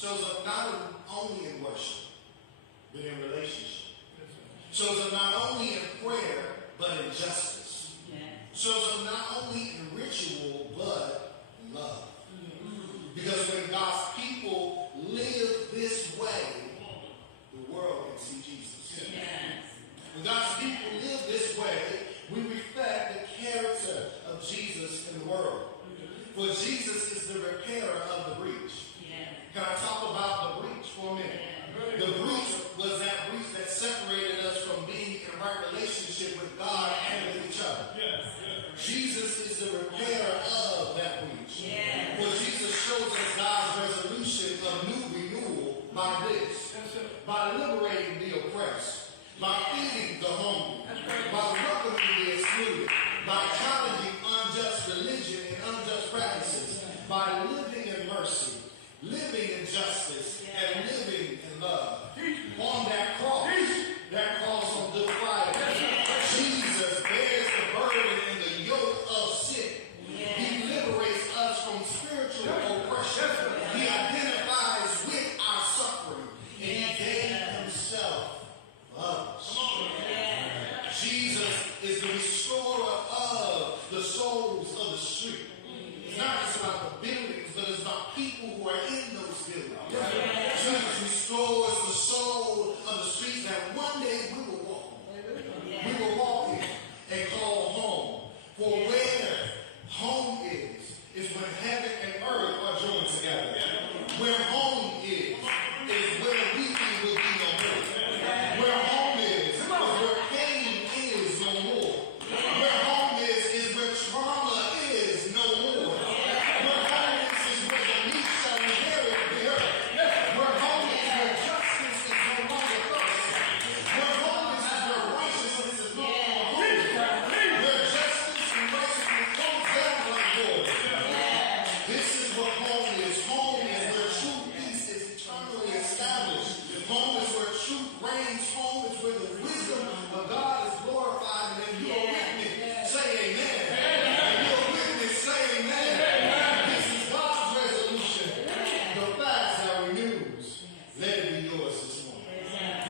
Shows up not only in worship, but in relationship. Shows up not only in prayer, but in justice. Shows up not only in ritual, but in love. Because when God's people live this way, the world can see Jesus. When God's people live this way, we reflect the character of Jesus in the world. For Jesus is the repairer of the breach. Can I talk about the breach for a minute? The breach was that breach that separated us from being in right relationship with God and with each other. Jesus is the repairer of that breach. For Jesus shows us God's resolution of new renewal by this. By liberating the oppressed. By feeding the hungry. By welcoming the excluded. By challenging unjust religion and unjust practices. By living in mercy. Living in justice and living in love. On that cross on Good Friday, Jesus bears the burden and the yoke of sin. He liberates us from spiritual oppression. He identifies with our suffering, and he gave himself for us. Jesus is the restorer of the souls of the street. It's not just about the buildings, but it's about people who are in those buildings. Jesus restores the soul of the streets that one day we will walk on. We will walk in and call home. For where home is when heaven and earth are joined together. Where home is where weeping will be no more. Where home is where pain is no more. Where home is where trauma is no more. Where home is where the meek shall inherit the earth. Where home is where justice is no longer thirst. Where home is where righteousness is no longer holy. Where justice and righteousness comes down like water. This is what home is. Home is where true peace is eternally established. Home is where truth reigns. Home is where the wisdom of God is glorified. And if you are with me, say amen. If you are with me, say amen. This is God's resolution. The facts are renews. Let it be yours.